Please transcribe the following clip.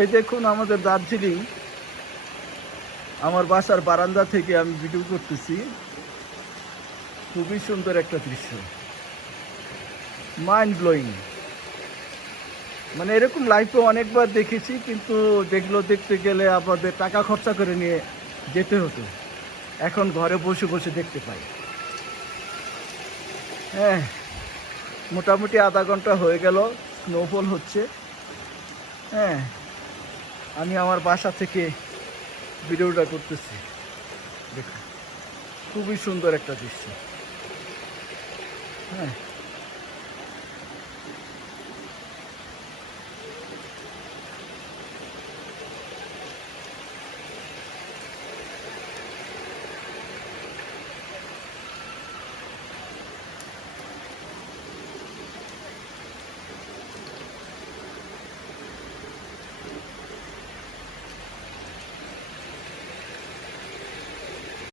এই দেখুন আমাদের দার্জিলিং, আমার বাসার বারান্দা থেকে আমি ভিডিও করতেছি। খুবই সুন্দর একটা দৃশ্য, মাইন্ড ব্লোয়িং। মানে এরকম লাইভে অনেকবার দেখেছি, কিন্তু যেগুলো দেখতে গেলে আমাদের টাকা খরচা করে নিয়ে যেতে হতো, এখন ঘরে বসে বসে দেখতে পাই। হ্যাঁ, মোটামুটি আধা ঘন্টা হয়ে গেল স্নোফল হচ্ছে। হ্যাঁ, আমি আমার বাসা থেকে ভিডিওটা করতেছি। দেখুন, খুবই সুন্দর একটা দৃশ্য। হ্যাঁ।